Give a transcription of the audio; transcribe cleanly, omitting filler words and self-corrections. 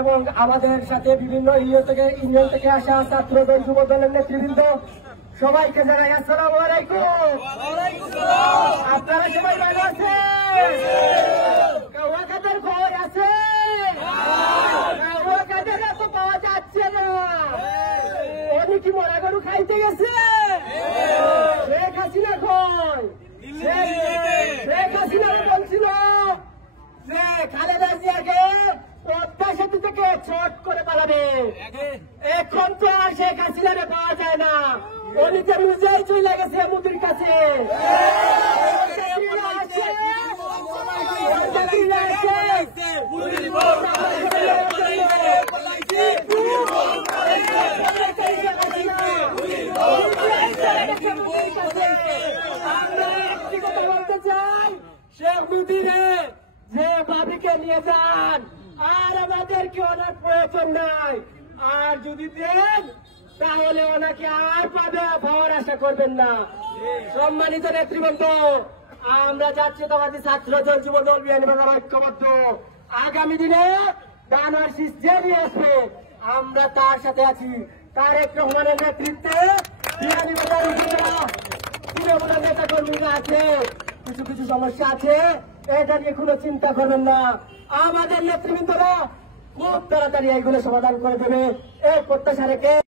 এবং আমাদের সাথে বিভিন্ন ইউনিয়ন থেকে আসা ছাত্রদল যুব দলের নেতৃবৃন্দ সবাইকে জানাই আসসালামু আলাইকুম। আপনারা সবাই ভালো আছেন? কাওয়া কাদের খবর আছে? কাওয়া কাদের তো পাওয়া যাচ্ছে না। উনি কি মরা গরু খাইতে গেছে? শেখ হাসিনা কই? শেখ হাসিনা বলছিল যে খালেদা জিয়াকে পদ্মা সেতু থেকে ছট করে পালাবে। এখন তো আর শেখ হাসিনারে পাওয়া যায় না। উনি যে নিজেই চলে গেছে মোদির কাছে। আমরা একটি কথা বলতে চাই, শেখ মুদিরে যে ভাবিকে নিয়ে যান, আর আমাদেরকে ওনার প্রয়োজন নাই। আর যদি দেন তাহলে ওনাকে আর পাওয়ার আশা করবেন না। সম্মানিত নেতৃবৃন্দ, আমরা জাতীয়তাবাদী ছাত্রদল যুবদল বিএনপি ঐক্যবদ্ধ। আগামী দিনে ডানার শীষ যে নিয়ে আসবে আমরা তার সাথে আছি। তারেক রহমানের নেতৃত্বে তৃণমূলের নেতা কর্মীরা আছে, কিছু কিছু সমস্যা আছে, এটা নিয়ে কোনো চিন্তা করবেন না। আমাদের নেতৃবৃন্দরা খুব তাড়াতাড়ি এইগুলো সমাধান করে দেবে, এই প্রত্যাশা রেখে